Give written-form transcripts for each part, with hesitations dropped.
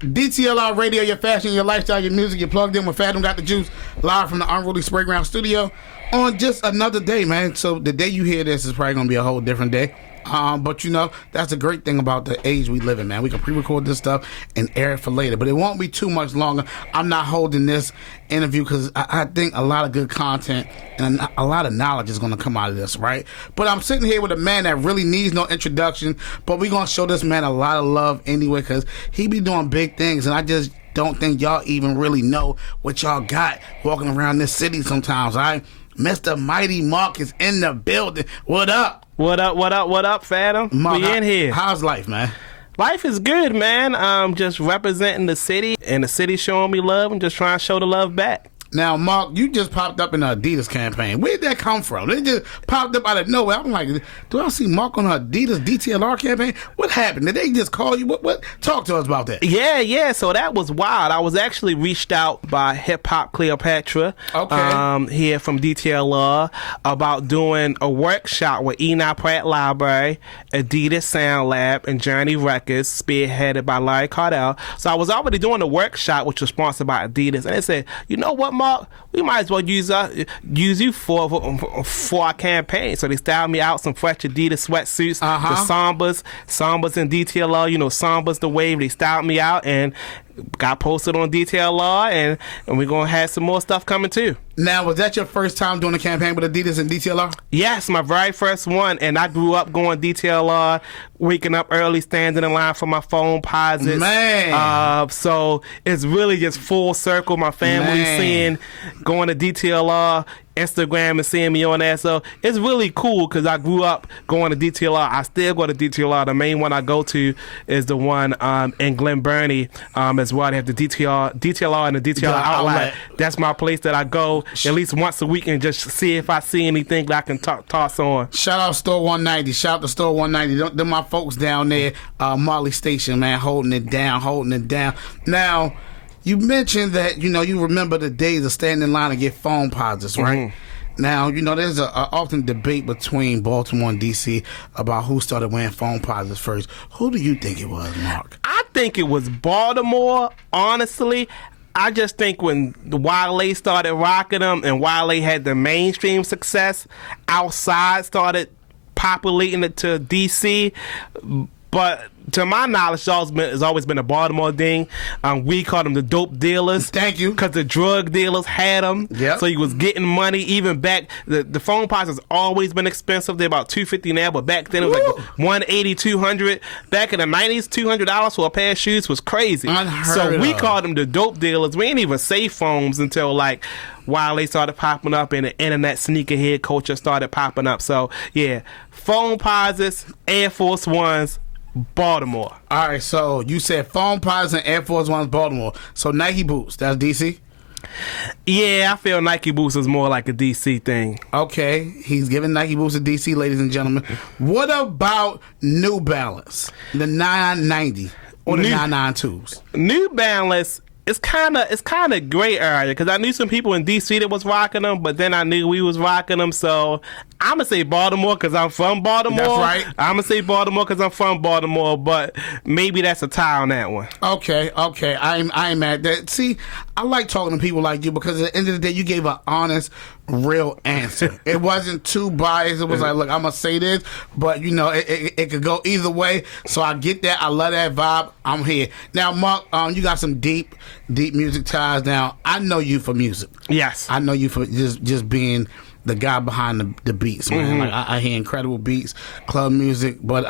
DTLR Radio, your fashion, your lifestyle, your music. You're plugged in with Fathom Got the Juice, live from the Unruly Sprayground Studio on just another day, man. So the day you hear this is probably going to be a whole different day. But you know, that's the great thing about the age we live in, man. We can pre-record this stuff and air it for later, but it won't be too much longer. I'm not holding this interview because I think a lot of good content and a lot of knowledge is going to come out of this, right? But I'm sitting here with a man that really needs no introduction, but we're going to show this man a lot of love anyway because he be doing big things, and I just don't think y'all even really know what y'all got walking around this city sometimes, all right? Mr. Mighty Mark is in the building. What up? What up, Fathom? Mark, We in here. How's life, man? Life is good, man. Just representing the city, and the city showing me love and just trying to show the love back. Now, Mark, you just popped up in the Adidas campaign. Where'd that come from? It just popped up out of nowhere. I'm like, do I see Mark on the Adidas DTLR campaign? What happened? Did they just call you? What? Talk to us about that. Yeah. So that was wild. I was actually reached out by Hip Hop Cleopatra, here from DTLR, about doing a workshop with Enoch Pratt Library, Adidas Sound Lab, and Journey Records, spearheaded by Larry Cardell. So I was already doing a workshop, which was sponsored by Adidas, and they said, you know what, Mark, we might as well use you for our campaign. So they styled me out some fresh Adidas sweatsuits, the Sambas and DTLR. You know, Sambas the wave. They styled me out and got posted on DTLR, and we're gonna have some more stuff coming too. Now, was that your first time doing a campaign with Adidas and DTLR? Yes, my very first one, and I grew up going DTLR, waking up early, standing in line for my phone posits. Man, so it's really just full circle. My family going to DTLR, Instagram, and seeing me on there. So it's really cool because I grew up going to DTLR. I still go to DTLR. The main one I go to is the one in Glen Burnie as well. They have the DTLR and the DTLR outlet. That's my place that I go at least once a week and just see if I see anything that I can toss on. Shout out Store 190. Shout out to Store 190. They're my folks down there, Marley Station, man, holding it down. Now, you mentioned that, you know, you remember the days of standing in line to get phone posits, right? Mm-hmm. Now, you know, there's a often debate between Baltimore and D.C. about who started wearing phone posits first. Who do you think it was, Mark? I think it was Baltimore, honestly. I just think when Wale started rocking them and Wale had the mainstream success, outside started populating it to D.C., but to my knowledge, it's always been a Baltimore thing. We called them the dope dealers. Thank you. Because the drug dealers had them. Yep. So he was getting money even back. The phone pods has always been expensive. They're about $250 now, but back then it was like $180, $200. Back in the 90s, $200 for a pair of shoes was crazy. So we called them the dope dealers. We ain't even say phones until like while they started popping up and the internet sneakerhead culture started popping up. So yeah, phone posits, Air Force Ones, Baltimore. All right, so you said phone pods and Air Force Ones, Baltimore. So Nike boots, that's DC? Yeah, I feel Nike boots is more like a DC thing. Okay, he's giving Nike boots to DC, ladies and gentlemen. What about New Balance, the 990 or the 992s? New Balance. It's kind of gray area because I knew some people in DC that was rocking them, but then I knew we was rocking them. So I'm gonna say Baltimore because I'm from Baltimore. That's right. I'm gonna say Baltimore because I'm from Baltimore, but maybe that's a tie on that one. Okay. I'm mad. See, I like talking to people like you because at the end of the day, you gave an honest, real answer. It wasn't too biased. It was like, look, I'm gonna say this, but you know, it could go either way. So I get that. I love that vibe. I'm here now, Mark. You got some deep music ties. Now I know you for music. Yes, I know you for just being the guy behind the beats, man. Like I hear incredible beats, club music, but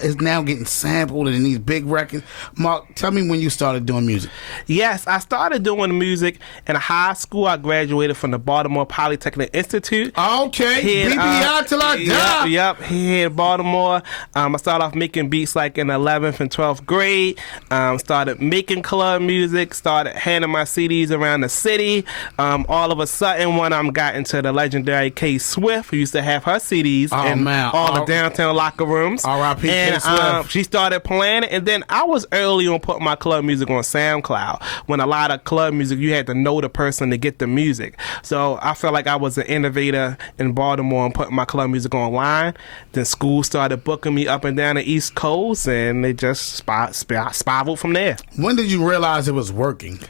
it's now getting sampled in these big records. Mark, tell me when you started doing music. Yes, I started doing music in high school. I graduated from the Baltimore Polytechnic Institute. Okay, BBI till I die. Yep, here in Baltimore. I started off making beats like in 11th and 12th grade. Started making club music, started handing my CDs around the city. All of a sudden, when I got into the legendary legendary K Swift, who used to have her CDs in all the downtown locker rooms. R.I.P. K Swift. She started playing it, and then I was early on putting my club music on SoundCloud. When a lot of club music, you had to know the person to get the music. So I felt like I was an innovator in Baltimore and putting my club music online. Then school started booking me up and down the East Coast, and they just spiraled from there. When did you realize it was working?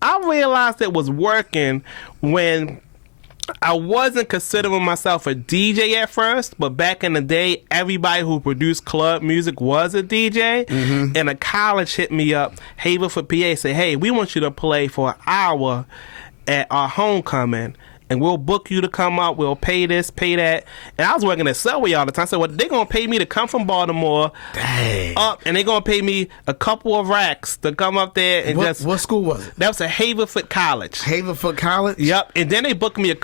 I realized it was working when I wasn't considering myself a DJ at first, but back in the day, everybody who produced club music was a DJ. Mm-hmm. And a college hit me up, Haverford, PA, said, hey, we want you to play for an hour at our homecoming. And we'll book you to come up. We'll pay this, pay that. And I was working at Subway all the time. So they're going to pay me to come from Baltimore up, and they're going to pay me a couple of racks to come up there. And what school was it? That was a Haverford College. Haverford College? Yep. And then they booked me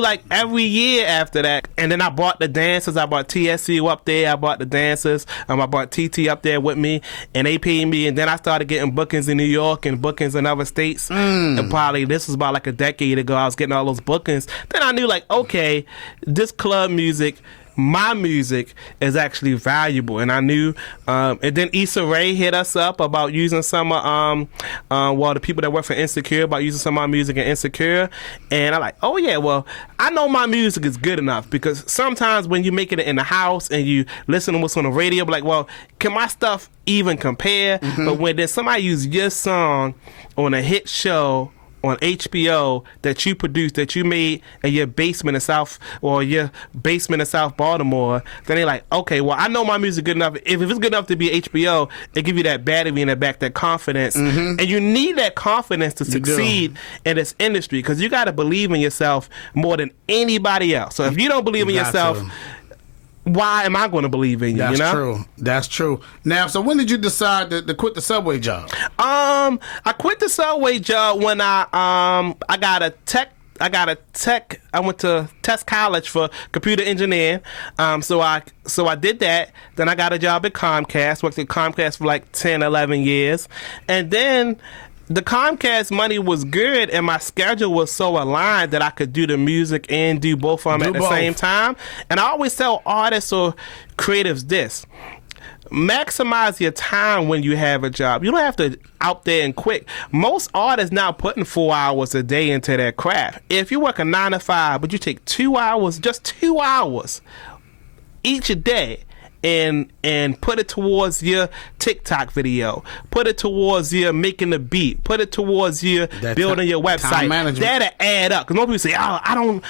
like every year after that. And then I brought the dancers. I brought TSU up there. I brought the dancers. I brought TT up there with me. And they paid me. And then I started getting bookings in New York and bookings in other states. And probably this was about like a decade ago. I was getting all those bookings. Then I knew, like, okay, this club music, my music, is actually valuable. And I knew, and then Issa Rae hit us up about using some of the people that work for Insecure, about using some of my music in Insecure. And I'm like, oh yeah, well, I know my music is good enough, because sometimes when you make it in the house and you listen to what's on the radio, be like, well, can my stuff even compare? Mm-hmm. But when then somebody uses your song on a hit show on HBO that you produced, that you made in your basement in South Baltimore, then they're like, okay, well, I know my music good enough. If it's good enough to be HBO, it give you that battery in the back, that confidence. Mm-hmm. And you need that confidence to succeed in this industry, because you got to believe in yourself more than anybody else. So if you don't believe in yourself, why am I going to believe in you? That's you know? True. That's true. Now, so when did you decide to quit the Subway job? I quit the Subway job when I got a tech. I went to Test College for computer engineering. So I did that. Then I got a job at Comcast. Worked at Comcast for like 10, 11 years, and then the Comcast money was good, and my schedule was so aligned that I could do the music and do both of them at the same time. And I always tell artists or creatives this: maximize your time when you have a job. You don't have to out there and quit. Most artists now putting 4 hours a day into their craft. If you work a 9 to 5, but you take 2 hours, just 2 hours each day, and put it towards your TikTok video, put it towards your making the beat, put it towards your building your website. That'll add up. Because most people say, oh, I'm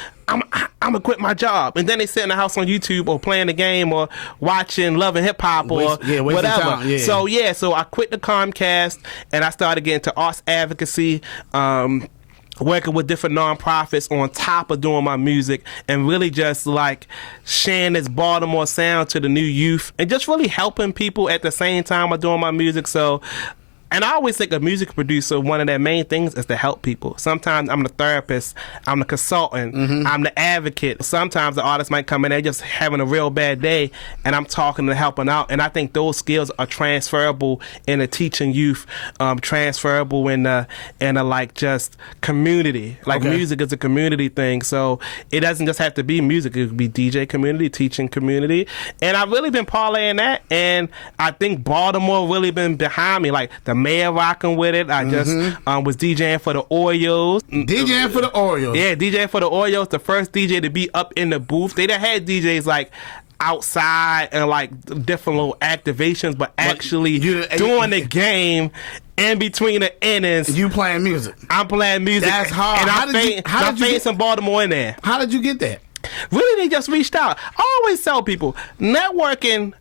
gonna quit my job, and then they sit in the house on YouTube or playing the game or watching Love and Hip Hop or whatever. So I quit the Comcast, and I started getting into arts advocacy. Working with different nonprofits on top of doing my music, and really just like sharing this Baltimore sound to the new youth, and just really helping people at the same time I'm doing my music. So, and I always think a music producer, one of their main things is to help people. Sometimes I'm the therapist, I'm the consultant, I'm the advocate. Sometimes the artist might come in there just having a real bad day, and I'm talking and helping out. And I think those skills are transferable in a teaching youth, transferable in a like just community. Like music is a community thing, so it doesn't just have to be music. It could be DJ community, teaching community, and I've really been parlaying that. And I think Baltimore really been behind me, like the mayor rocking with it. I just was DJing for the Oreos. DJing for the Oreos. Yeah, DJing for the Oreos. The first DJ to be up in the booth. They done had DJs like outside and like different little activations, but actually doing the game in between the innings. You playing music. I'm playing music. That's hard. And I fade some Baltimore in there. How did you get that? Really, they just reached out. I always tell people, networking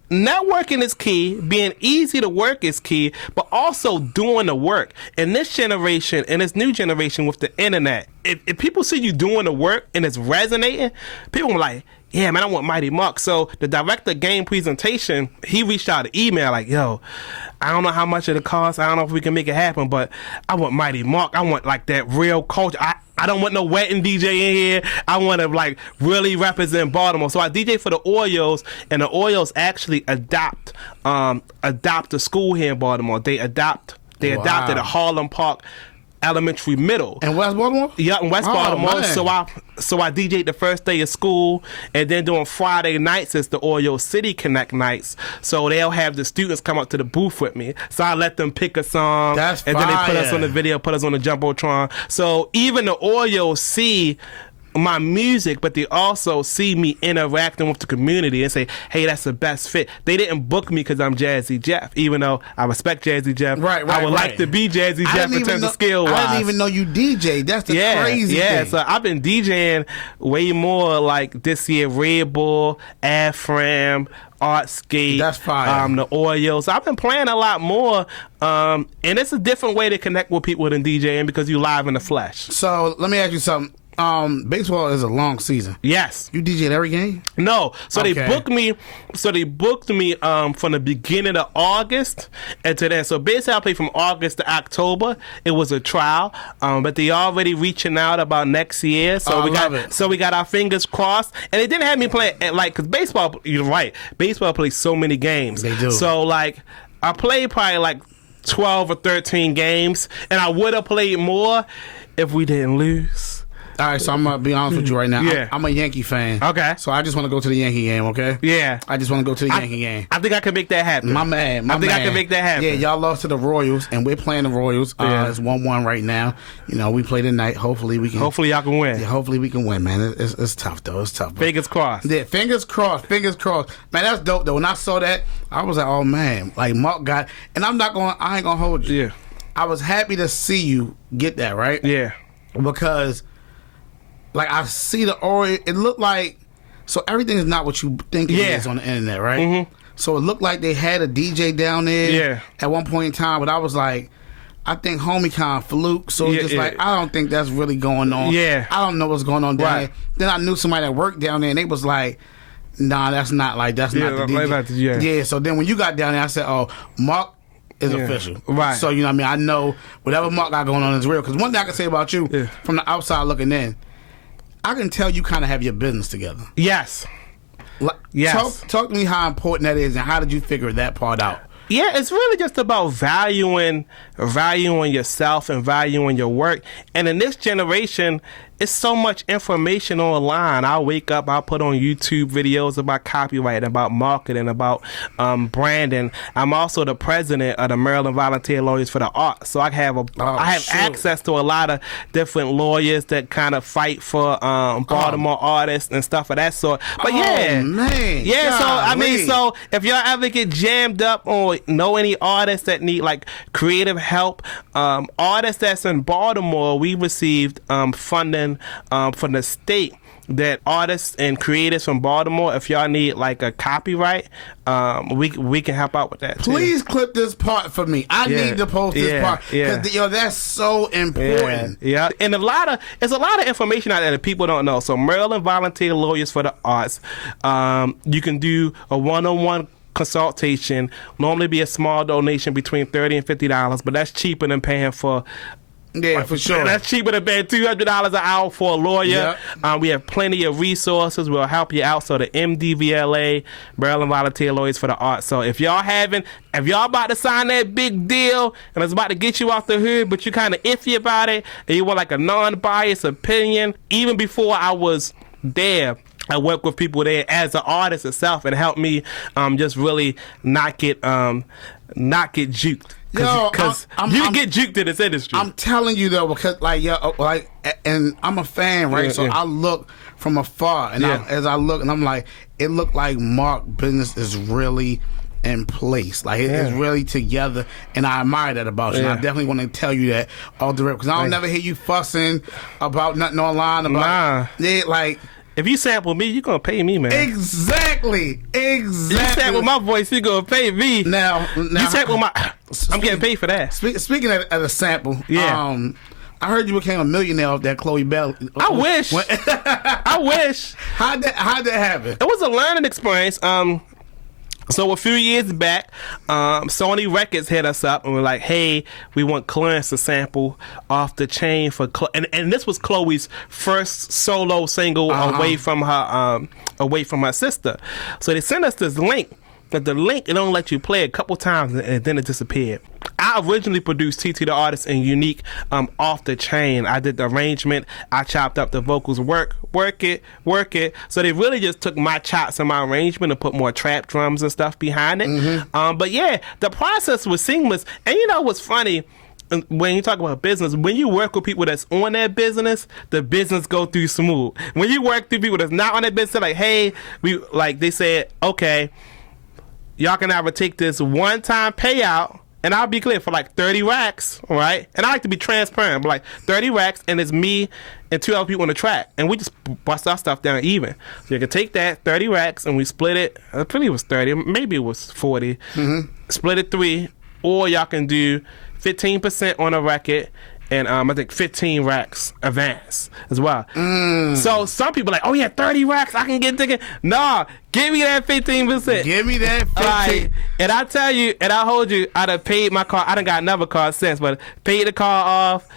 is key. Being easy to work is key, but also doing the work. In this generation, in this new generation with the internet, if people see you doing the work and it's resonating, people are like, yeah, man, I want Mighty Mark. So the director game presentation, he reached out an email like, yo, I don't know how much it'll cost. I don't know if we can make it happen, but I want Mighty Mark. I want like that real culture. I don't want no wedding DJ in here. I want to like really represent Baltimore. So I DJ for the Oreos, and the Oreos actually adopt a school here in Baltimore. They adopted a Harlem Park elementary middle. In West Baltimore? Yeah, in West Baltimore. Man. So I DJ'd the first day of school, and then during Friday nights it's the Oyo City Connect nights. So they'll have the students come up to the booth with me. So I let them pick a song, That's and then they put us fire. on the video, put us on the jumbotron. So even the Oyo see my music, but they also see me interacting with the community and say, hey, that's the best fit. They didn't book me because I'm Jazzy Jeff, even though I respect Jazzy Jeff. Right, I would like to be Jazzy I Jeff didn't in even terms know- of skill wise. I didn't even know you DJ. That's the crazy thing. So I've been DJing way more like this year, Red Bull, Afram, Artscape, That's fire. the Oyo. So I've been playing a lot more, and it's a different way to connect with people than DJing because you live in the flesh. So let me ask you something. Baseball is a long season. Yes. You DJ at every game? No. So Okay. they booked me. So they booked me from the beginning of August and to then. So basically, I played from August to October. It was a trial, but they already reaching out about next year. So Oh, we I got love it. so we got our fingers crossed. And they didn't have me play like because baseball. You're right. Baseball plays so many games. They do. So like I played probably like 12 or 13 games, and I would have played more if we didn't lose. All right, so I'm gonna be honest with you right now. Yeah. I'm a Yankee fan. Okay. So I just want to go to the Yankee game. Okay. Yeah. I just want to go to the Yankee game. I think I can make that happen. My man, I think I can make that happen. Yeah, y'all lost to the Royals, and we're playing the Royals. Yeah. It's 1-1 right now. You know, we play tonight. Hopefully, we can. Hopefully y'all can win. Yeah, hopefully we can win, man. It's tough though. It's tough. But Fingers crossed. yeah, fingers crossed. Fingers crossed. Man, that's dope though. When I saw that, I was like, oh man, like Mark got. And I ain't gonna hold you. Yeah. I was happy to see you get that right. Yeah. Because like I see the Oreo, it looked like so everything is not what you think it Yeah. is on the internet, right? So it looked like they had a DJ down there Yeah. at one point in time, but I was like, I think Homie Con fluke, so it's Yeah, just yeah. like I don't think that's really going on. Yeah. I don't know what's going on down Right. there. Then I knew somebody that worked down there, and they was like, nah, that's not Yeah, the DJ. not the- yeah. So then when you got down there, I said, oh, Mark is Yeah. official. Right. So you know what I mean? I know whatever Mark got going on is real. Because one thing I can say about you, Yeah. from the outside looking in, I can tell you kind of have your business together. Yes. Like, Yes. Talk to me how important that is, and how did you figure that part out? Yeah, it's really just about valuing yourself and valuing your work. And in this generation, it's so much information online. I'll wake up, I'll put on YouTube videos about copyright, about marketing, about branding. I'm also the president of the Maryland Volunteer Lawyers for the Arts, so I have shoot. access to a lot of different lawyers that kind of fight for Baltimore artists and stuff of that sort. But yeah, man. yeah. So I mean, Golly. so if y'all ever get jammed up or know any artists that need like creative help, artists that's in Baltimore, we received funding from the state that artists and creators from Baltimore, if y'all need like a copyright, we can help out with that too. Please clip this part for me. I Yeah. need to post this Yeah. part Yeah. because that's so important. Yeah, and there's a lot of information out there that people don't know. So Maryland Volunteer Lawyers for the Arts, you can do a one-on-one consultation. Normally be a small donation between $30 and $50, but that's cheaper than paying for. Yeah, for sure. That's cheaper than paying $200 an hour for a lawyer. We have plenty of resources. We'll help you out. So the MDVLA, Maryland Volunteer Lawyers for the Arts. So if y'all about to sign that big deal and it's about to get you off the hood, but you're kind of iffy about it, and you want like a non-biased opinion, even before I was there, I work with people there as an artist itself, and help me just really not get juked. Because you get juked in this industry. I'm telling you though, because and I'm a fan, right? Yeah, so yeah. I look from afar, and Yeah. as I look, and I'm like, it looked like Mark business is really in place, like it's really together, and I admire that about you. And I definitely want to tell you that all the rip, because I don't never hear you fussing about nothing online about like. If you sample me, you're going to pay me, man. Exactly. You sample my voice, you're going to pay me. Now You sample my... I'm getting paid for that. Speaking of a sample, Yeah. I heard you became a millionaire off that Chloe Bell. I wish. I wish. How'd that happen? It was a learning experience. So a few years back, Sony Records hit us up and were like, "Hey, we want Clarence to sample Off the Chain for and this was Chloe's first solo single away from her sister." So they sent us this link, that the link, it don't let you play a couple times and then it disappeared. I originally produced TT the Artist and Unique off the chain. I did the arrangement. I chopped up the vocals, work it. So they really just took my chops and my arrangement and put more trap drums and stuff behind it. But yeah, the process was seamless. And you know what's funny? When you talk about business, when you work with people that's on that business, the business go through smooth. When you work through people that's not on that business, like, hey, they said, okay, y'all can either take this one-time payout, and I'll be clear, for like 30 racks, right? And I like to be transparent, but like 30 racks, and it's me and 2 other people on the track, and we just bust our stuff down even. So you can take that 30 racks, and we split it. I think it was 30, maybe it was 40. Split it 3, or y'all can do 15% on a record, and I think 15 racks advance as well. So some people are like, oh yeah, 30 racks, I can get ticket. Nah, give me that 15%. Give me that 15%. And I tell you, and I hold you, I done paid my car. I done got another car since, but paid the car off,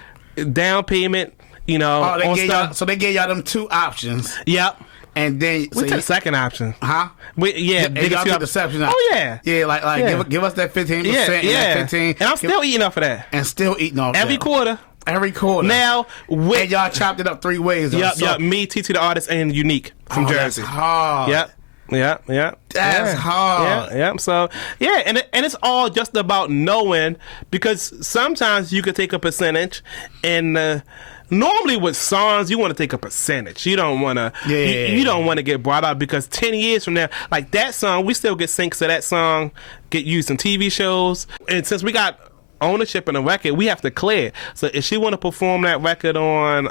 down payment, you know. So they gave y'all them 2 options. Yep. And then we took the second option. Huh? Yeah, and y'all took the second option. Oh yeah. Yeah, like give us that 15%. Yeah, and that 15. And I'm still eating off of that. And still eating off every quarter. Every quarter. Now, and y'all chopped it up 3 ways. Yep. Me, TT the Artist, and Unique from Jersey. That's hard. Yep. That's hard. Yeah. So and it's all just about knowing, because sometimes you could take a percentage, and normally with songs you want to take a percentage. You don't want to. You don't want to get brought up, because 10 years from now, like that song, we still get syncs of that song, get used in TV shows, and since we got ownership in the record, we have to clear. So if she want to perform that record on,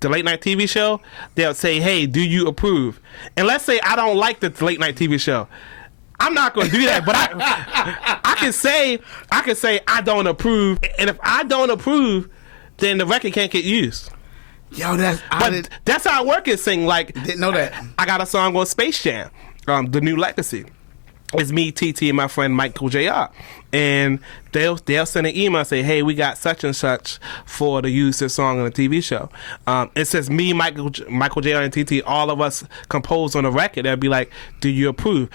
the late night TV show, they'll say, "Hey, do you approve?" And let's say I don't like the late night TV show. I'm not going to do that, but I can say I don't approve, and if I don't approve, then the record can't get used. Yo, that's how I work it. Sing like didn't know that. I got a song on Space Jam, The New Legacy. It's me, TT, and my friend Michael Jr. And they'll send an email and say, hey, we got such and such for to use this song on a TV show. It says me, Michael Jr. and TT, all of us composed on a record. They'll be like, do you approve?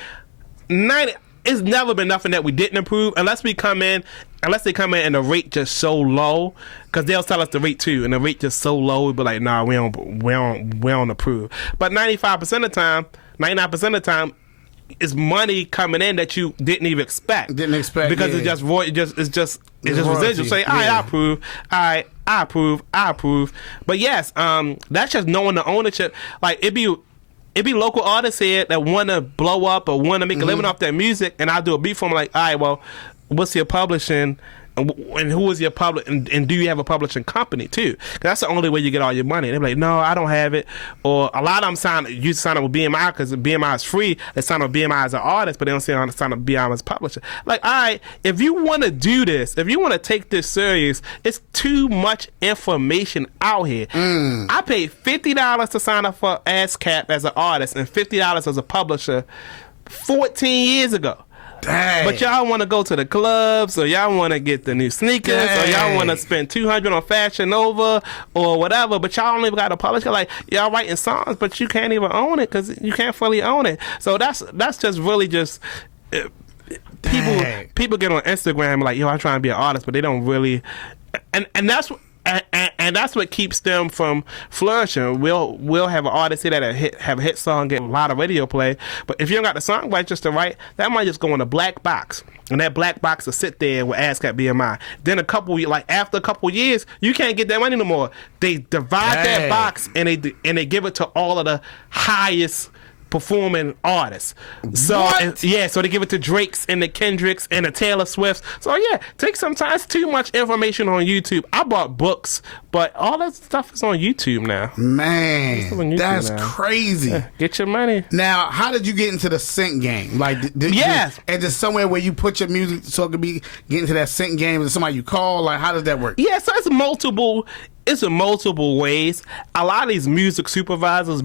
It's never been nothing that we didn't approve, unless they come in and the rate just so low, because they'll tell us the rate too, and the rate just so low, we'll be like, nah, we don't approve. But 95% of the time, 99% of the time, it's money coming in that you didn't even expect. Because it's just residual. Say, all right, I approve. All right, I approve. But yes, that's just knowing the ownership. Like it be local artists here that want to blow up or want to make a living off their music, and I do a beat for them. Like, all right, well, what's your publishing? And who is your public? And do you have a publishing company too? 'Cause that's the only way you get all your money. They're like, no, I don't have it. Or a lot of them sign up with BMI because BMI is free. They sign up with BMI as an artist, but they don't sign up with BMI as a publisher. Like, all right, if you want to do this, if you want to take this serious, it's too much information out here. I paid $50 to sign up for ASCAP as an artist and $50 as a publisher 14 years ago. Dang. But y'all want to go to the clubs, or y'all want to get the new sneakers, or y'all want to spend $200 on Fashion Nova or whatever, but y'all don't even got a publisher. Like, y'all writing songs, but you can't even own it because you can't fully own it. So that's just really just people get on Instagram like, yo, I'm trying to be an artist, but they don't really, and that's. And that's what keeps them from flourishing. We'll have an artist here that have a hit song, get a lot of radio play, but if you don't got the songwriter just to write, that might just go in a black box, and that black box will sit there with ASCAP BMI. Then after a couple years, you can't get that money no more. They divide that box and they give it to all of the highest performing artists. So so they give it to Drakes and the Kendricks and the Taylor Swifts. So take sometimes too much information on YouTube. I bought books, but all that stuff is on YouTube now. Man, that's crazy. Yeah, get your money. Now, how did you get into the sync game? Like, is there somewhere where you put your music so it could be get into that sync game? Is there somebody you call? Like, how does that work? Yeah, so it's multiple. it's in multiple ways. A lot of these music supervisors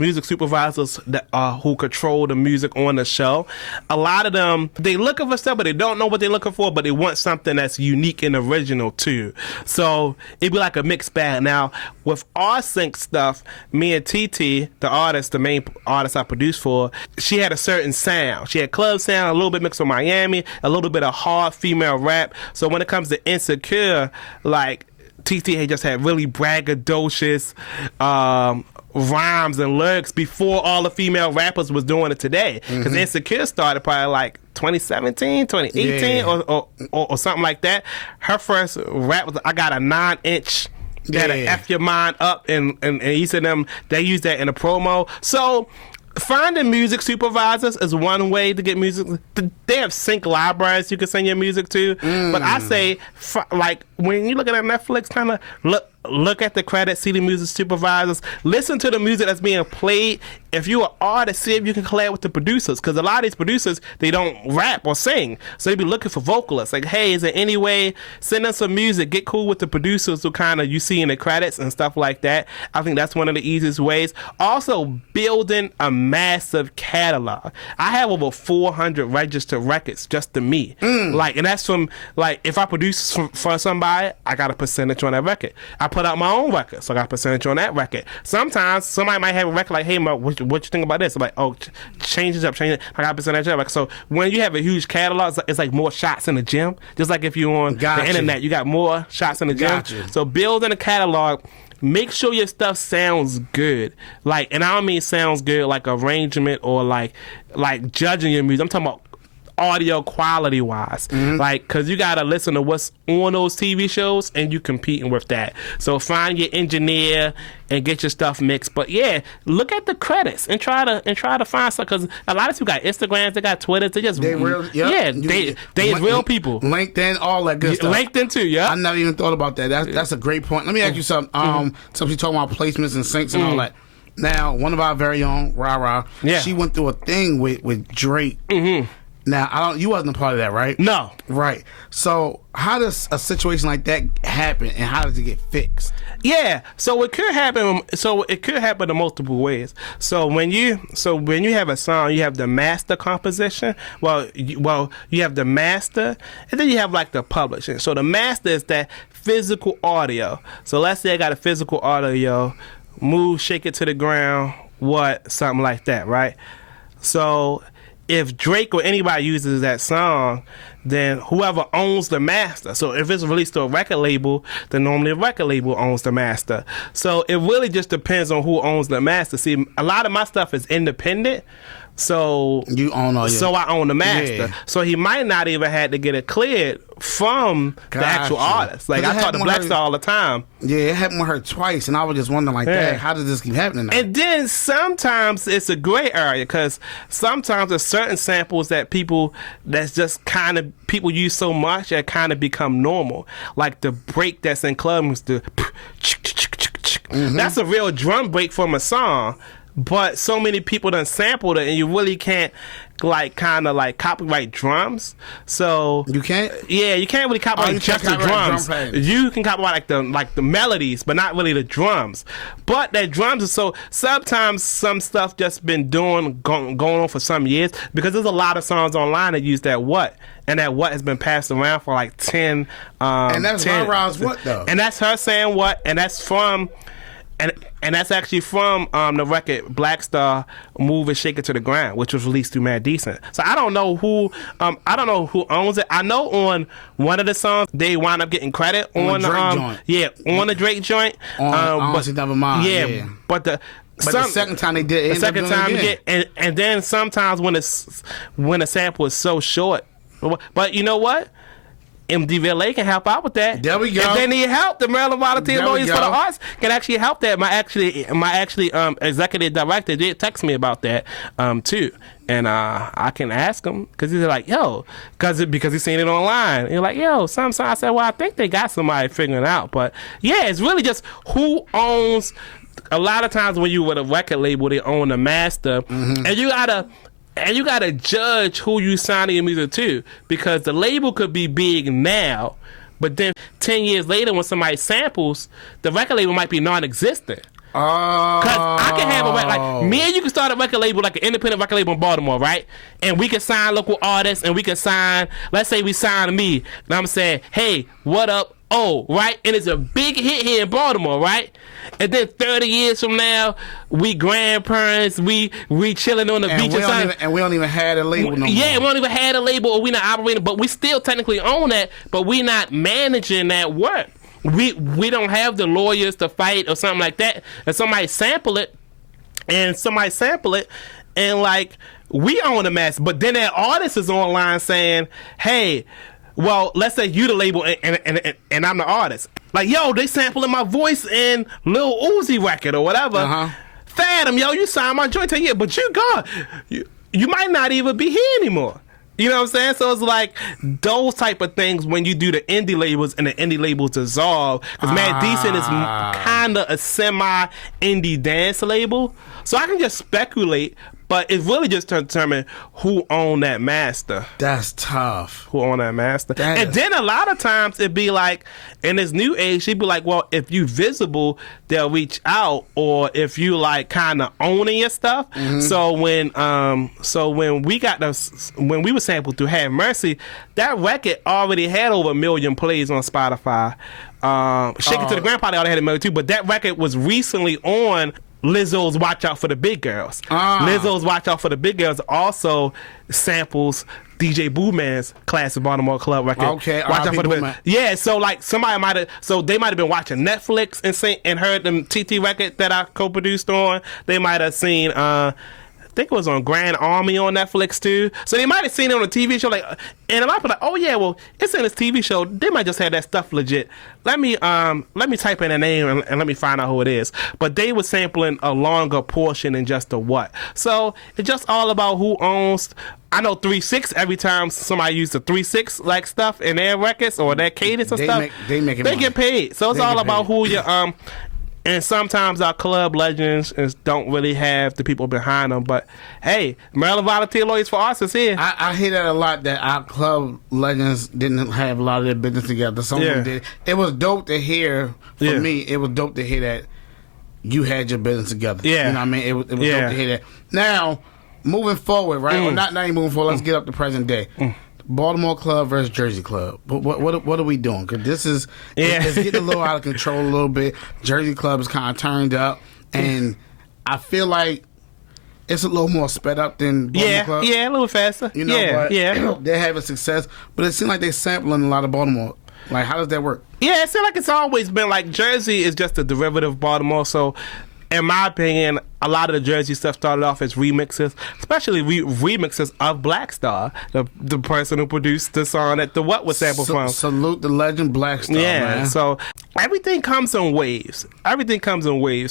that who control the music on the show, a lot of them, they looking for stuff, but they don't know what they're looking for, but they want something that's unique and original too. So it'd be like a mixed bag. Now with our sync stuff, me and TT, the artist, the main artist I produced for, she had a certain sound. She had club sound, a little bit mixed with Miami, a little bit of hard female rap. So when it comes to Insecure, like TT had just had really braggadocious rhymes and lyrics before all the female rappers was doing it today. Because Insecure started probably like 2017, 2018 or something like that. Her first rap was, I got a 9-inch that'll F your mind up, and each of them, they use that in a promo. So finding music supervisors is one way to get music. They have sync libraries you can send your music to. But I say, like, when you look at Netflix, kind of look at the credits, see the music supervisors, listen to the music that's being played. If you're an artist, see if you can collab with the producers, because a lot of these producers, they don't rap or sing, so they be looking for vocalists. Like, hey, is there any way, send us some music, get cool with the producers who kind of you see in the credits and stuff like that. I think that's one of the easiest ways. Also, building a massive catalog. I have over 400 registered records just to me. Like, and that's from, like, if I produce for somebody, I got a percentage on that record. I put out my own record, so I got a percentage on that record. Sometimes somebody might have a record like, hey, what you think about this? I'm like, oh, change it up, change it. I got a percentage of that record. So when you have a huge catalog, it's like more shots in the gym. Just like if you're on the internet, you got more shots in the gym. So building a catalog, make sure your stuff sounds good. Like, and I don't mean sounds good like arrangement or like judging your music. I'm talking about audio quality wise, like, because you gotta listen to what's on those TV shows and you competing with that. So find your engineer and get your stuff mixed. But yeah, look at the credits and try to find stuff, because a lot of people got Instagrams, they got Twitters, they just they is real people. LinkedIn, all that good stuff. LinkedIn too, yeah. I never even thought about that. That's a great point. Let me ask you something. Since we talking about placements and syncs and all that. Now, one of our very own, Ra, she went through a thing with Drake. Now, you wasn't a part of that, right? No. Right. So, how does a situation like that happen, and how does it get fixed? Yeah. So it could happen. So it could happen in multiple ways. So when you have a song, you have the master composition. Well, you have the master, and then you have like the publishing. So the master is that physical audio. So let's say I got a physical audio, move, shake it to the ground, something like that, right? So if Drake or anybody uses that song, then whoever owns the master. So if it's released to a record label, then normally a record label owns the master. So it really just depends on who owns the master. See, a lot of my stuff is independent. So you own all your... So I own the master. Yeah. So he might not even had to get it cleared from the actual artist. Like, I talk to Black Star all the time. Yeah, it happened with her twice, and I was just wondering, like, dang, how does this keep happening now? And then sometimes it's a gray area, because sometimes there's certain samples that people use so much that kind of become normal. Like the break that's in clubs, that's a real drum break from a song. But so many people done sampled it, and you really can't copyright drums. So you can't. Yeah, you can't really copyright just the drums. You can copyright like the melodies, but not really the drums. But that drums is so. Sometimes some stuff just been going on for some years, because there's a lot of songs online that use that what. And that what has been passed around for like 10. And that's Ra-Ra's what though. And that's her saying what, and that's from. And that's actually from the record Black Star, Move and Shake It to the Ground, which was released through Mad Decent. So I don't know who owns it. I know on one of the songs they wound up getting credit on the Drake joint. Yeah, on the Drake joint. Honestly, never mind. Yeah, but the second time they did it. The second time they did, and then sometimes when a sample is so short, but you know what? MDVLA can help out with that. There we go. If they need help, the Maryland Volunteer Lawyers for the Arts can actually help that. My executive director did text me about that too, and I can ask him, because he's like, yo, because he's seen it online. He's like, yo, I said, well, I think they got somebody figuring it out, but yeah, it's really just who owns. A lot of times when you with a record label, they own the master, and you gotta judge who you signing your music to, because the label could be big now, But then 10 years later, when somebody samples, the record label might be non-existent. Because I can have a record, like me and you can start a record label, like an independent record label in Baltimore, right? And we can sign local artists, and we can sign, let's say we sign me, and I'm saying, hey, what up? Oh, right? And it's a big hit here in Baltimore, right? And then 30 years from now, we grandparents, we chilling on the beach and we don't even have a label no more. Yeah, we don't even have a label, or we not operating, but we still technically own that, but we not managing that work. We don't have the lawyers to fight or something like that. And somebody sample it, and like, we own the master. But then that artist is online saying, hey, well, let's say you the label and I'm the artist. Like, yo, they sampling my voice in Lil Uzi record or whatever. Fathom, yo, you signed my joint 10 years, but you gone. You might not even be here anymore. You know what I'm saying? So it's like those type of things when you do the indie labels and the indie labels dissolve. Because Mad Decent is kind of a semi-indie dance label. So I can just speculate, but it's really just to determine who owned that master. That's tough. Who owned that master. And then a lot of times it'd be like, in this new age, she'd be like, well, if you visible, they'll reach out, or if you like kind of owning your stuff. So when we were sampled through Have Mercy, that record already had over 1 million plays on Spotify. Shake It to the Grandpa, they already had 1 million too, but that record was recently on Lizzo's Watch Out for the Big Girls. Lizzo's Watch Out for the Big Girls also samples DJ Boo Man's classic Baltimore Club record. Okay, Watch Out for the Big Girls. Yeah, so like somebody might have, so they might have been watching Netflix and heard the TT record that I co-produced on. They might have seen I think it was on Grand Army on Netflix too. So they might have seen it on a TV show, like, and a lot of people like, oh yeah, well, it's in this TV show. They might just have that stuff legit. Let me type in a name and let me find out who it is. But they were sampling a longer portion than just a what. So it's just all about who owns. I know 3-6. Every time somebody used the 3-6 like stuff in their records or their cadence and stuff, they get paid. So it's all about who you And sometimes our club legends don't really have the people behind them. But, hey, Maryland Volunteer Lawyers for Arts is here. I hear that a lot, that our club legends didn't have a lot of their business together. Some of them did. It was dope to hear, for me, it was dope to hear that you had your business together. Yeah. You know what I mean? It was dope to hear that. Now, moving forward, right? Or not even moving forward, let's get up to present day. Baltimore Club versus Jersey Club. What are we doing? Because this is it's getting a little out of control a little bit. Jersey Club is kind of turned up, and I feel like it's a little more sped up than Baltimore Club. Yeah, a little faster. You know, they're having success, but it seems like they're sampling a lot of Baltimore. Like, how does that work? Yeah, it seems like it's always been like Jersey is just a derivative of Baltimore, so in my opinion, a lot of the Jersey stuff started off as remixes, especially remixes of Black Star, the person who produced the song that the What was sampled from. Salute the legend Black Star, man. So everything comes in waves.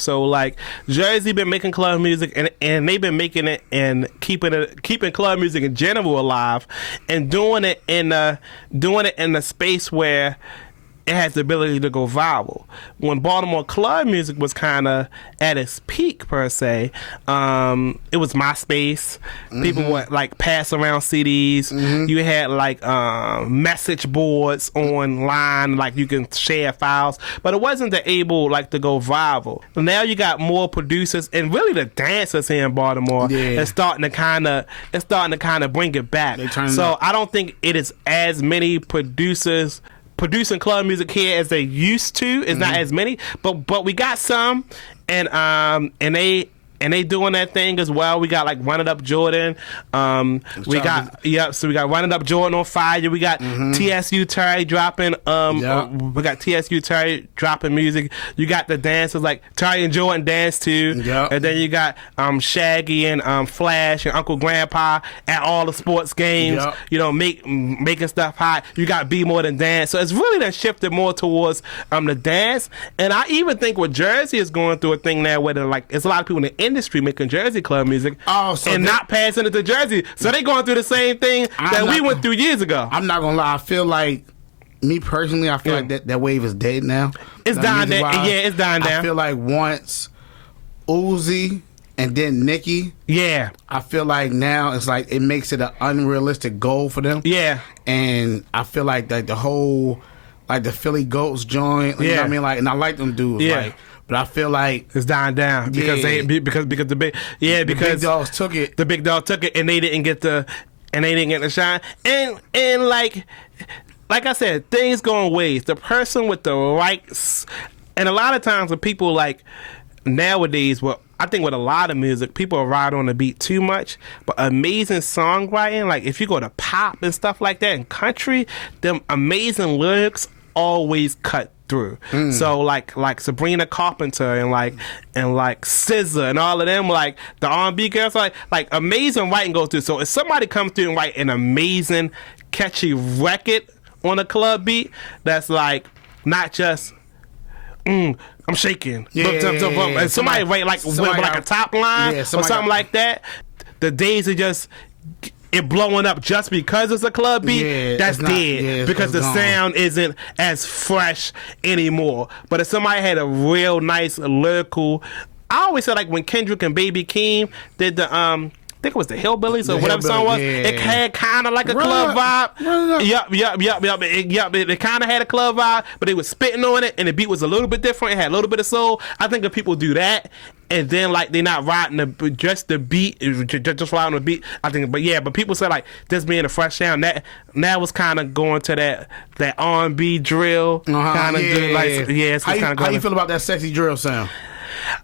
So like Jersey been making club music and they've been making it and keeping club music in general alive, and doing it in a space where it has the ability to go viral. When Baltimore club music was kind of at its peak, per se, it was MySpace. People would like pass around CDs. You had like message boards online, like you can share files, but it wasn't able like to go viral. Now you got more producers and really the dancers here in Baltimore. It's starting to kind of bring it back. So I don't think it is as many producers producing club music here as they used to. It's not as many, but we got some, and they doing that thing as well. We got like Run It Up Jordan. We got Run It Up Jordan on fire. We got TSU Terry dropping. We got TSU Terry dropping music. You got the dancers like Terry and Jordan dance too. And then you got Shaggy and Flash and Uncle Grandpa at all the sports games. You know, making stuff hot. You got Be More Than Dance. So it's really done shifted more towards the dance. And I even think what Jersey is going through a thing now where like it's a lot of people in the industry making Jersey club music not passing it to Jersey. So they going through the same thing that we went through years ago. I'm not gonna lie, I feel like, me personally, I feel like that wave is dead now. It's dying down. Yeah, it's dying down. I feel like once Uzi and then Nicki, I feel like now it's like it makes it an unrealistic goal for them. And I feel like the whole like the Philly Goats joint. You know what I mean? Like, and I like them dudes. Yeah. Like, but I feel like it's dying down because because the big the big dogs took it. The big dog took it, and they didn't get the shine. And like I said, things go in waves. The person with the rights, and a lot of times when people like nowadays, well, I think with a lot of music, people ride on the beat too much. But amazing songwriting, like if you go to pop and stuff like that, and country, them amazing lyrics always cut through. So like Sabrina Carpenter and like SZA and all of them, like the R&B girls, like amazing writing goes through. So if somebody comes through and write an amazing catchy record on a club beat, that's like not just I'm shaking. And somebody write like with like a top line or something like that. The days of just it blowing up just because it's a club beat, that's dead because the sound isn't as fresh anymore. But if somebody had a real nice lyrical, I always say like when Kendrick and Baby Keem did the I think it was the Hillbillies or whatever song was. It had kind of like a club vibe. Yup. It kind of had a club vibe, but they was spitting on it, and the beat was a little bit different. It had a little bit of soul. I think if people do that, and then like they're not riding just the beat, just riding the beat. I think, but people say like this being a fresh sound, that was kind of going to that R&B drill kind of it's kind of. How you feel about that sexy drill sound?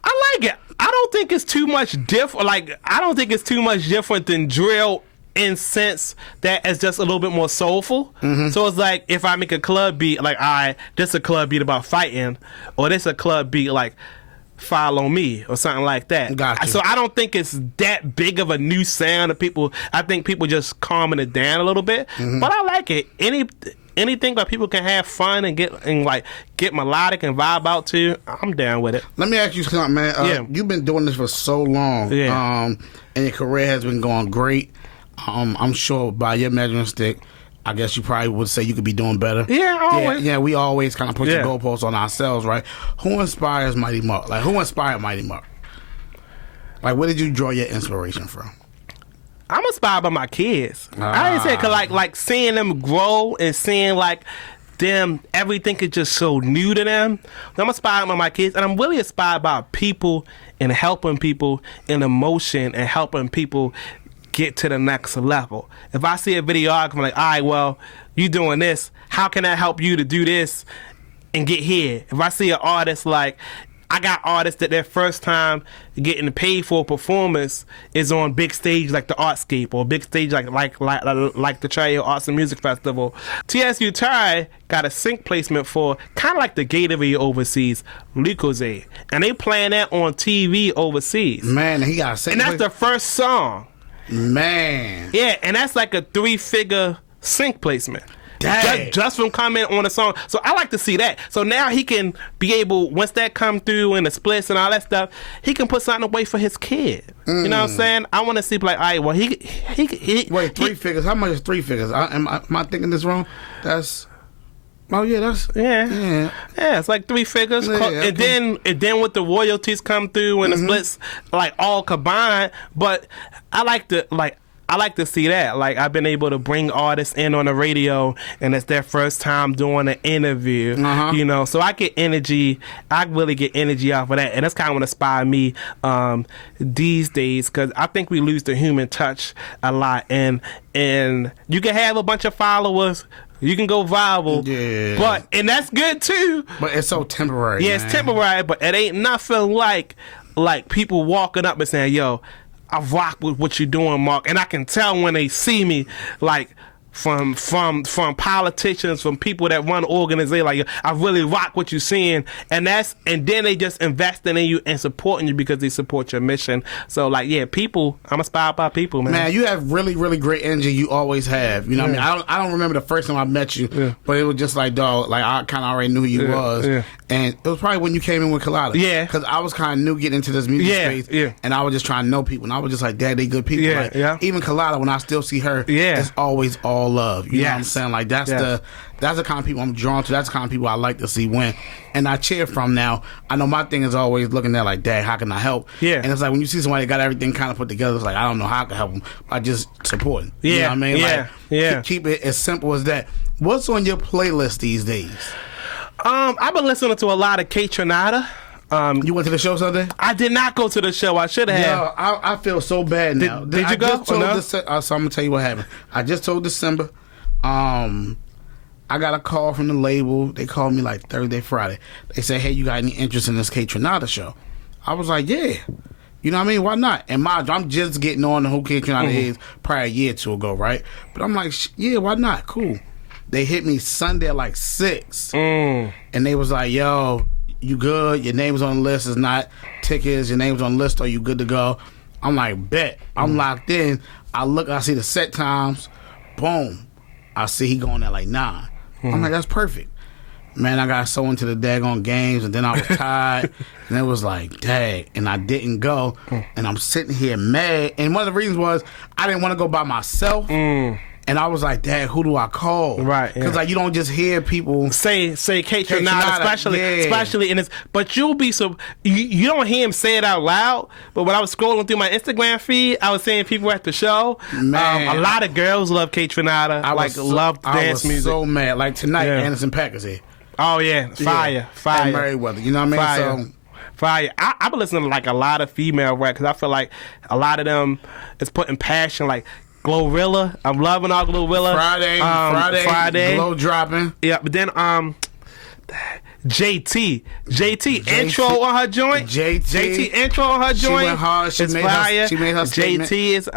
I like it. I don't think it's too much different. Like, I don't think it's too much different than drill in sense that it's just a little bit more soulful. So it's like if I make a club beat, like, all right, this a club beat about fighting, or this a club beat like Follow Me or something like that. Gotcha. So I don't think it's that big of a new sound of people. I think people just calming it down a little bit. But I like it. Anything that people can have fun and get melodic and vibe out to, I'm down with it. Let me ask you something, man. You've been doing this for so long, and your career has been going great. I'm sure by your measuring stick, I guess you probably would say you could be doing better. Yeah, always. Yeah, we always kind of put the goalposts on ourselves, right? Who inspires Mighty Mark? Like, who inspired Mighty Mark? Like, where did you draw your inspiration from? I'm inspired by my kids. I didn't say cause like seeing them grow and seeing like them, everything is just so new to them. So I'm inspired by my kids, and I'm really inspired by people and helping people in emotion and helping people get to the next level. If I see a video, I'm like, all right, well, you doing this. How can I help you to do this and get here? If I see an artist like, I got artists that their first time getting paid for a performance is on big stage like the Artscape or big stage like the Trio Arts and Music Festival. TSU Thai got a sync placement for kind of like the Gatorade overseas, Lucozade, and they playing that on TV overseas. Man, he got a sync. And that's the first song. Man. Yeah, and that's like a 3-figure sync placement. Just from comment on a song. So I like to see that. So now he can be able, once that come through and the splits and all that stuff, he can put something away for his kid. You know what I'm saying? I want to see like, all right, well, he wait, 3 figures. How much is 3 figures? Am I thinking this wrong? That's... Oh yeah, that's it's like 3 figures, and then with the royalties come through and the splits like all combined. But I like to see that. Like, I've been able to bring artists in on the radio, and it's their first time doing an interview. You know, so I get energy. I really get energy off of that, and that's kind of what inspired me these days, because I think we lose the human touch a lot. And you can have a bunch of followers. You can go viral, and that's good too. But it's so temporary. Yeah, it's temporary, but it ain't nothing like people walking up and saying, "Yo, I rock with what you're doing, Mark," and I can tell when they see me, like from politicians, from people that run organizations, like, I really rock what you're seeing, and then they just investing in you and supporting you because they support your mission. So like, people, I'm inspired by people, man. Man, you have really, really great energy. You always have. You know what I mean? I don't remember the first time I met you, but it was just like, dog, like I kind of already knew who you was. And it was probably when you came in with Colada. Because I was kind of new getting into this music space, and I was just trying to know people, and I was just like, Dad, they good people. Even Colada, when I still see her, it's always all love. You know what I'm saying? Like, that's the kind of people I'm drawn to. That's the kind of people I like to see win. And I cheer from now. I know my thing is always looking at like, Dad, how can I help? And it's like when you see somebody that got everything kind of put together, it's like, I don't know how I can help them. I just support them. You know what I mean? Keep it as simple as that. What's on your playlist these days? I've been listening to a lot of K Tronada. You went to the show Sunday? I did not go to the show. I should have. Yo, I feel so bad now. Did you go? So I'm gonna tell you what happened. I just told December. I got a call from the label. They called me like Thursday, Friday. They said, "Hey, you got any interest in this K Tronada show?" I was like, "Yeah." You know what I mean? Why not? And I'm just getting on who K Tronada is probably a year or two ago, right? But I'm like, yeah, why not? Cool. They hit me Sunday at like 6. And they was like, yo, you good? Your name's on the list. It's not tickets. Your name's on the list. Are you good to go? I'm like, bet. I'm locked in. I look, I see the set times. Boom. I see he going at like 9. I'm like, that's perfect. Man, I got so into the daggone games, and then I was tired, and it was like, dang, and I didn't go, and I'm sitting here mad, and one of the reasons was I didn't want to go by myself, and I was like, dang, who do I call? Right, because like you don't just hear people say K Tronada, especially in this, but you'll be so you don't hear him say it out loud. But when I was scrolling through my Instagram feed, I was seeing people at the show. Man, a lot of girls love K Tronada. Love dance music. I was so mad. Like tonight, Anderson .Paak is here. Oh yeah, fire. And Merriweather, you know what I mean? Fire. Fire. I've been listening to like a lot of female rap because I feel like a lot of them is putting passion. Like Glorilla, I'm loving all Glorilla. Friday, Glow dropping. Yeah, but then JT intro on her joint. JT intro on her joint. She went hard. She made her statement. JT is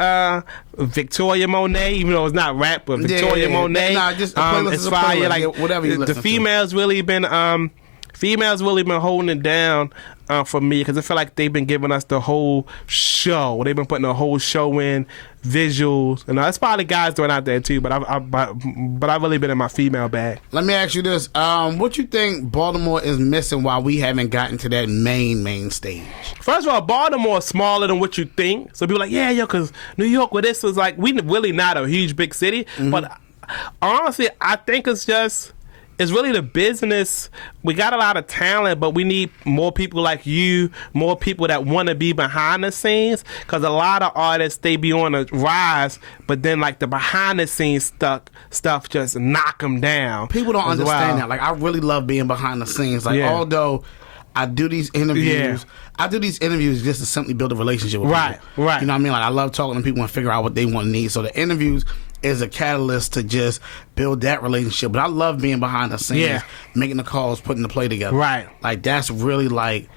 Victoria Monet, even though it's not rap, but Victoria Monet. Nah, just it's fire. Like whatever you listen to. The females really been holding it down for me because I feel like they've been giving us the whole show. They've been putting the whole show in visuals, and there's probably guys doing out there too. But I've really been in my female bag. Let me ask you this: what you think Baltimore is missing while we haven't gotten to that main stage? First of all, Baltimore is smaller than what you think. So people are like, yeah, yo, because New York with this was like we really not a huge big city. But honestly, I think it's really the business. We got a lot of talent, but we need more people like you, more people that want to be behind the scenes. Because a lot of artists, they be on a rise, but then like the behind the scenes stuff just knock them down. People don't understand that. Like I really love being behind the scenes. Like although I do these interviews, I do these interviews just to simply build a relationship with people. Right. You know what I mean? Like I love talking to people and figure out what they want and need. So the interviews is a catalyst to just build that relationship. But I love being behind the scenes, making the calls, putting the play together. Right. Like that's really like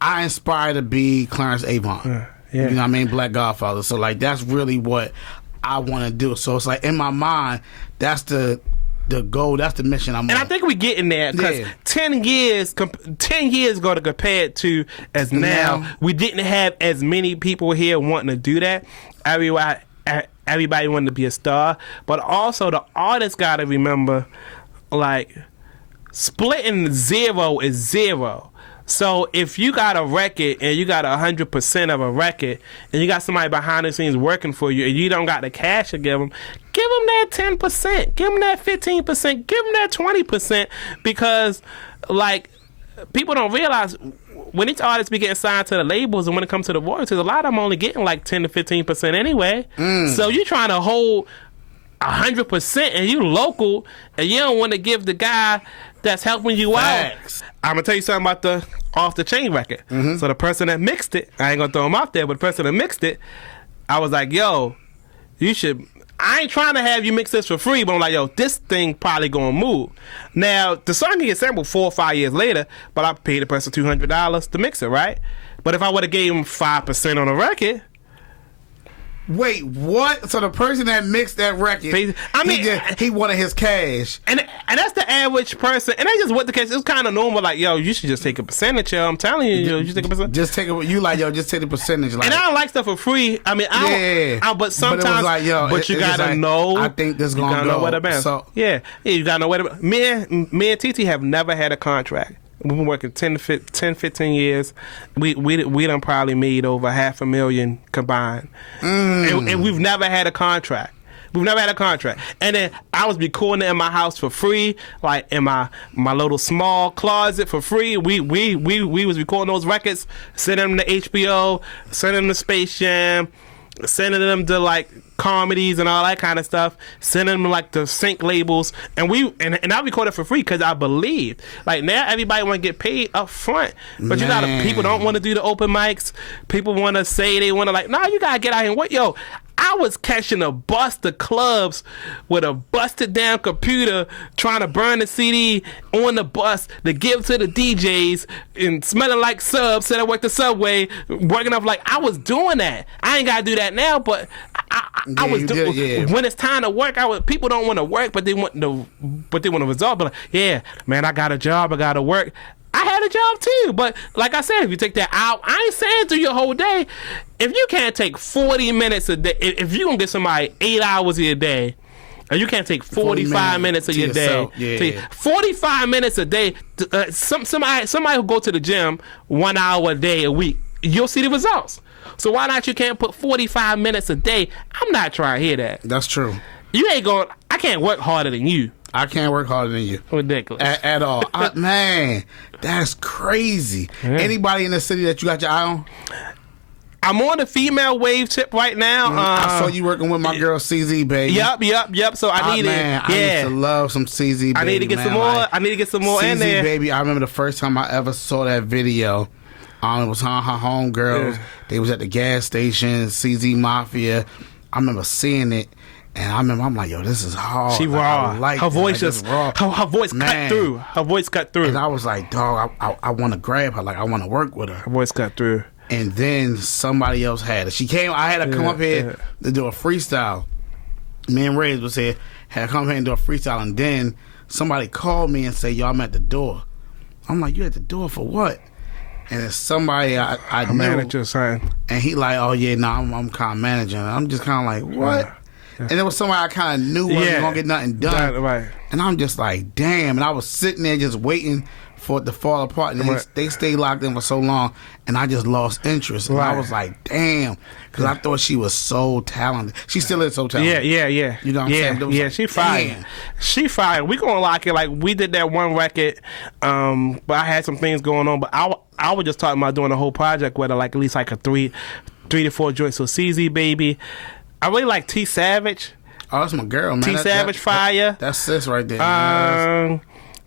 I aspire to be Clarence Avant. You know what I mean? Black Godfather. So like that's really what I want to do. So it's like in my mind, that's the goal, that's the mission I'm on. And I think we're getting there because 10 years ago to compare it to as now, we didn't have as many people here wanting to do that. Everybody wanted to be a star, but also the artists got to remember, like, splitting 0 is 0. So if you got a record and you got 100% of a record and you got somebody behind the scenes working for you and you don't got the cash to give them that 10%, give them that 15%, give them that 20%, because, like, people don't realize when these artists be getting signed to the labels and when it comes to the royalties, a lot of them only getting like 10 to 15% anyway. So you're trying to hold 100% and you local and you don't want to give the guy that's helping you out. I'm going to tell you something about the Off the Chain record. So the person that mixed it, I ain't going to throw him out there, but the person that mixed it, I was like, yo, you should... I ain't trying to have you mix this for free, but I'm like, yo, this thing probably gonna move. Now, the song can get sampled 4 or 5 years later, but I paid the person $200 to mix it, right? But if I would have gave him 5% on the record... Wait, what? So the person that mixed that record, I mean, he wanted his cash, and that's the average person, and that's just what the case. It's kind of normal. Like, yo, you should just take a percentage. Yo, I'm telling you, you should take a percentage. Just take it. You like, yo, just take the percentage. Like, and I don't like stuff for free. I mean, but sometimes, but, like, yo, but you gotta like, know. I think this gonna go. You gotta know where to bounce. So you gotta know where to. Me and TT have never had a contract. We've been working 10, 15 years. We done probably made over $500,000 combined. And we've never had a contract. We've never had a contract. And then I was recording in my house for free, like in my little small closet for free. We was recording those records, sending them to HBO, sending them to Space Jam, sending them to like comedies and all that kind of stuff, sending them like the sync labels, and I record it for free because I believe like now everybody want to get paid up front, but you gotta, people don't want to do the open mics. People want to say they want to like, no, you gotta get out here and what, yo. I was catching a bus to clubs with a busted down computer trying to burn the CD on the bus to give to the DJs and smelling like subs. Said I worked the subway, working up like I was doing that. I ain't gotta do that now, but I was doing. When it's time to work, people don't want to work, but they want a result. But like, yeah, man, I got a job, I gotta work. I had a job too, but like I said, if you take that out, I ain't saying through your whole day. If you can't take 40 minutes a day, if you gonna get somebody 8 hours of your day, and you can't take 45 minutes of your day, 45 minutes a day, somebody who go to the gym 1 hour a day a week, you'll see the results. So why not you can't put 45 minutes a day? I'm not trying to hear that. That's true. You ain't going. I can't work harder than you. I can't work harder than you. Ridiculous. At all. Man, that's crazy. Yeah. Anybody in the city that you got your eye on? I'm on the female wave tip right now. I saw you working with my girl CZ, baby. Yep. So I need it. I used to love some CZ, baby. I need to get some more. Like, I need to get some more CZ, in there. baby, I remember the first time I ever saw that video. It was her homegirls. Yeah. They was at the gas station, CZ Mafia. I remember seeing it. And I remember, I'm like, yo, this is hard. She raw. Her voice just raw. Her voice cut through. Her voice cut through. And I was like, dog, I want to grab her. Like, I want to work with her. Her voice cut through. And then somebody else had it. She came. I had her come up here to do a freestyle. Me and Reyes was here. Had her come here and do a freestyle. And then somebody called me and said, yo, I'm at the door. I'm like, you at the door for what? And it's somebody I knew. Manager, son. And he like, oh, yeah, no, I'm kind of managing. I'm just kind of like, what? And it was somebody I kind of knew wasn't going to get nothing done. Right. And I'm just like, damn. And I was sitting there just waiting for it to fall apart. And they stayed locked in for so long. And I just lost interest. And I was like, damn. Because I thought she was so talented. She still is so talented. Yeah. You know what I'm saying? Yeah, she fired. Damn. She fired. We going to lock it. Like, we did that one record. But I had some things going on. But I was just talking about doing a whole project with her, like at least like a three to four joints. So CZ, baby. I really like T Savage. Oh, that's my girl, man. T Savage Fire. That's sis right there.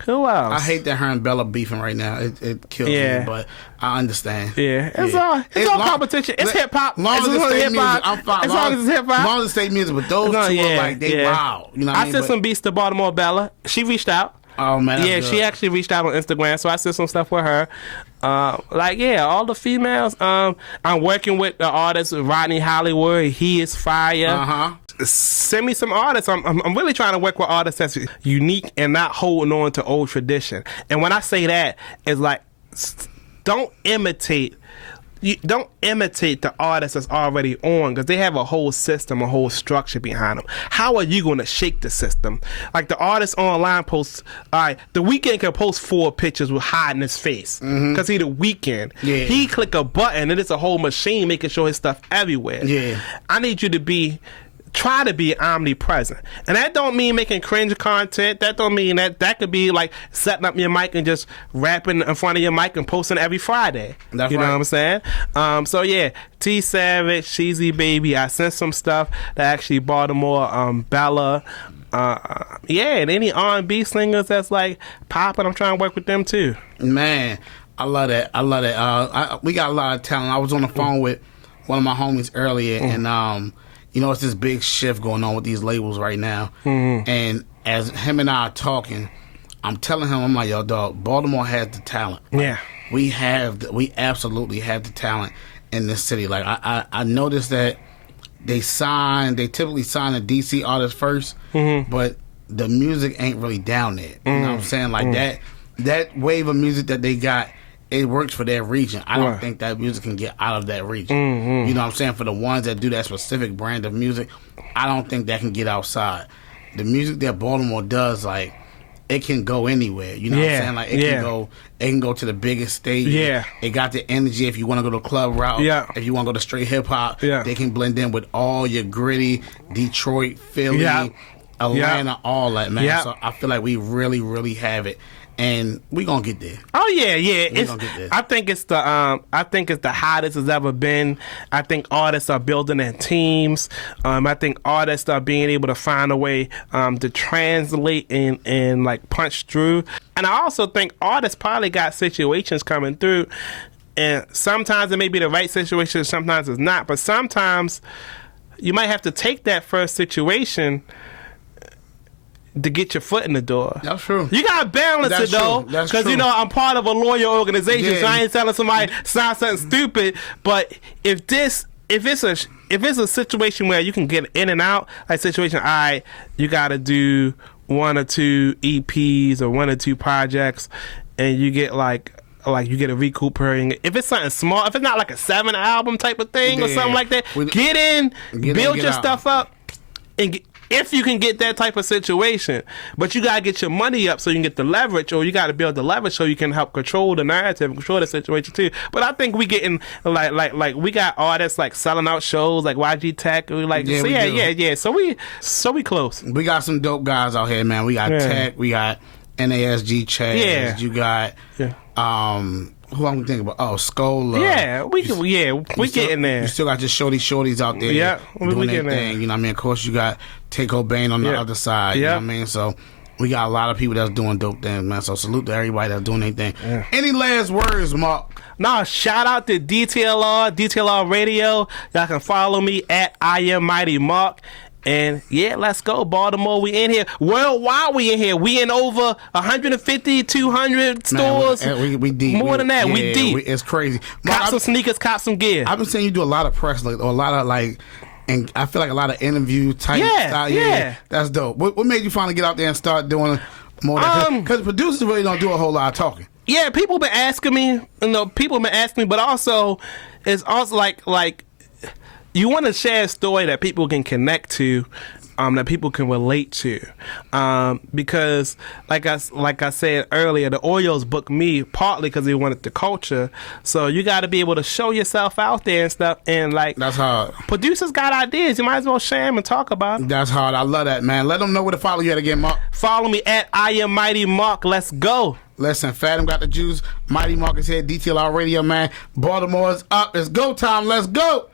Who else? I hate that her and Bella beefing right now. It kills me, but I understand. Yeah, it's all competition. It's hip hop. Long as it's hip hop, I'm fine. As long as it's hip hop. Long as it's state music, but those two are like they wow. You know what I mean? I sent some beats to Baltimore Bella. She reached out. Oh man, yeah, she actually reached out on Instagram, so I sent some stuff with her. All the females. I'm working with the artist Rodney Hollywood. He is fire. Send me some artists. I'm really trying to work with artists that's unique and not holding on to old tradition. And when I say that, it's like don't imitate the artist that's already on, because they have a whole system, a whole structure behind them. How are you going to shake the system? Like the artist online posts, The Weeknd can post 4 pictures with hiding his face because he The Weeknd. Yeah. He click a button and it's a whole machine making sure his stuff everywhere. Yeah. I need you to try to be omnipresent, and that don't mean making cringe content. That don't mean that could be like setting up your mic and just rapping in front of your mic and posting every Friday. That's you know what I'm saying? So yeah, T Savage, CZ Baby. I sent some stuff to actually Baltimore, Bella. And any R&B singers that's like popping, I'm trying to work with them too. Man, I love that. We got a lot of talent. I was on the phone with one of my homies earlier, and you know, it's this big shift going on with these labels right now. And as him and I are talking, I'm telling him, I'm like, yo, dog, Baltimore has the talent. Like, we absolutely have the talent in this city. Like, I noticed that they typically sign a DC artist first, but the music ain't really down there. You know what I'm saying? Like, that wave of music that they got, it works for their region. I don't think that music can get out of that region. You know what I'm saying? For the ones that do that specific brand of music, I don't think that can get outside. The music that Baltimore does, like, it can go anywhere. You know what I'm saying? Like, it can go to the biggest stage. Yeah. It got the energy if you want to go to the club route. Yeah. If you want to go to straight hip hop, they can blend in with all your gritty Detroit, Philly, Atlanta, all that, man. So I feel like we really, really have it. and we gonna get there. Oh yeah, yeah. We gonna get there. I think it's the hottest it's ever been. I think artists are building their teams. I think artists are being able to find a way to translate and like punch through. And I also think artists probably got situations coming through, and sometimes it may be the right situation, sometimes it's not. But sometimes you might have to take that first situation to get your foot in the door. That's true. You gotta balance it though, because you know I'm part of a lawyer organization, so I ain't telling somebody sign something stupid. But if it's a situation where you can get in and out, like situation, all right, you gotta do 1 or 2 EPs or 1 or 2 projects, and you get like you get a recuperation. If it's something small, if it's not like a 7 album type of thing or something like that, get in, build your stuff up, and if you can get that type of situation. But you gotta get your money up so you can get the leverage, or you gotta build the leverage so you can help control the narrative, control the situation too. But I think we getting like we got artists like selling out shows like YG Tech. We like yeah. So we close. We got some dope guys out here, man. We got Tech, we got NASG Chaz. Yeah. You got who I'm thinking about? Oh, Skola. Yeah, we getting there. You still got your shorties out there. Yeah, doing their thing. You know what I mean? Of course, you got Take Cobain on the other side. You know what I mean? So we got a lot of people that's doing dope things, man. So salute to everybody that's doing their thing. Yeah. Any last words, Mark? Nah, shout out to DTLR Radio. Y'all can follow me at I Am Mighty Mark. And yeah, let's go, Baltimore. We in here. Worldwide, we in here. We in over 150, 200 stores. Man, we deep. More than that, we deep. It's crazy. Cop some sneakers, cop some gear. I've been seeing you do a lot of press, like, or a lot of like, and I feel like a lot of interview type style. Yeah, that's dope. What made you finally get out there and start doing more? Because producers really don't do a whole lot of talking. Yeah, people been asking me. But also, it's also like. You want to share a story that people can connect to, that people can relate to, because like I said earlier, the Oreos booked me partly because they wanted the culture. So you got to be able to show yourself out there and stuff. And like that's hard. Producers got ideas. You might as well share them and talk about them. That's hard. I love that, man. Let them know where to follow you at again, Mark. Follow me at I Am Mighty Mark. Let's go. Listen, Fathom got the juice. Mighty Mark is here. DTLR Radio, man. Baltimore's up. It's go time. Let's go.